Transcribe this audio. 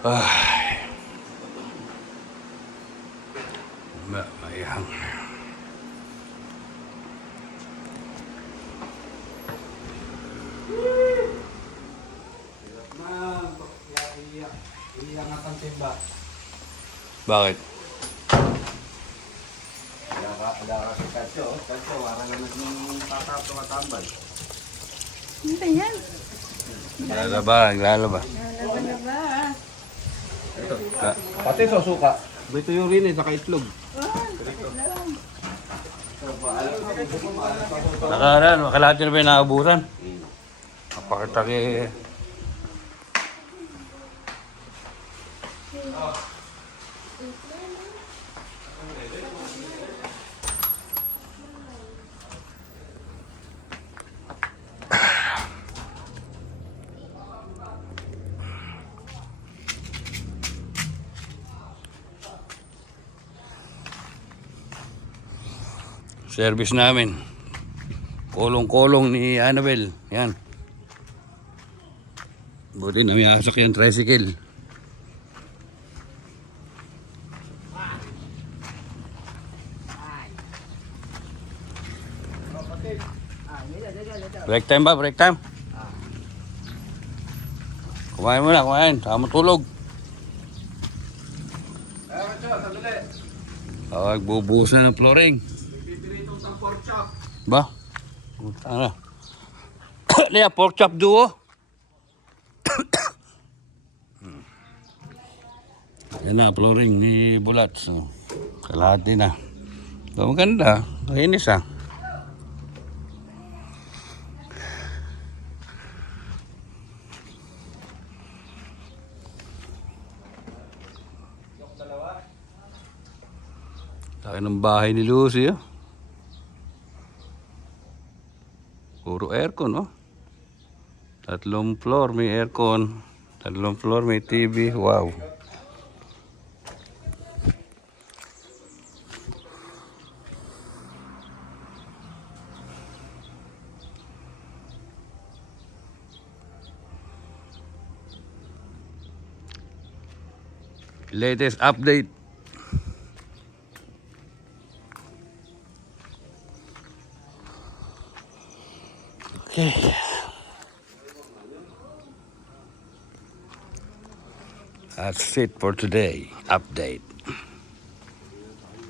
Ay. Mayang. Bakit? Ada ka Kacho, wala na naging tatapos. Ano ba yan? Naglalaba. Lalaba na ba? Pati sa suka. Ito yung rin saka itlog. Makalahati na ba yung nakabusan? Napakataki. Service namin. Kolong-kolong ni Annabel. Yan. Buti na may asok yung tricycle. Break time ba? Break time? Kumain mo na, kumain. Saka matulog. Bubuhos na ng flooring. Ba? Ano? Liya, pork chop duo. Yan na, flooring ni Bulat. So, kalahati na. So, maganda. Kainis ah. Laki ng bahay ni Lucy, oh. Puro aircon, oh. 3 floor may aircon. 3 floor may TV. Wow. Latest update. Okay. That's it for today. Update.